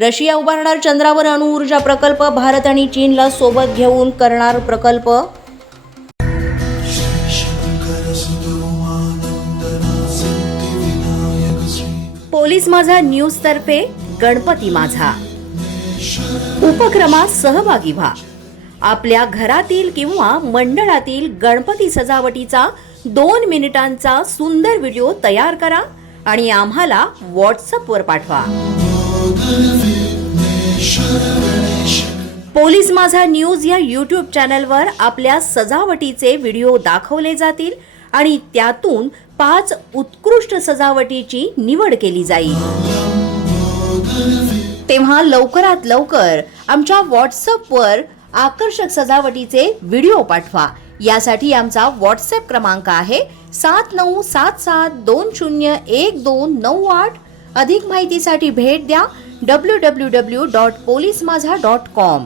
Russia उभारणार चंद्रावर अणुऊर्जा प्रकल्प, भारत आणि चीनला सोबत घेऊन करणार प्रकल्प। पोलीस माझा न्यूज तर्फे गणपती माझा उपक्रमात सहभागी व्हा। आपल्या घरातील किंवा मंडळातील गणपती सजावटीचा 2 मिनिटांचा सुंदर व्हिडिओ तयार करा आणि आम्हाला व्हॉट्सअपवर पाठवा। पोलीस माझा न्यूज या YouTube चॅनलवर आपल्या सजावटीचे व्हिडिओ दाखवले जातील आणि त्यातून 5 उत्कृष्ट सजावटीची निवड केली जाईल। तेव्हा लवकरात लवकर आमच्या व्हॉट्सअपवर आकर्षक सजावटीचे व्हिडिओ पाठवा। यासाठी आमचा व्हॉट्सअप क्रमांक आहे 7977201298। अधिक माहितीसाठी भेट द्या www.polismazha.com।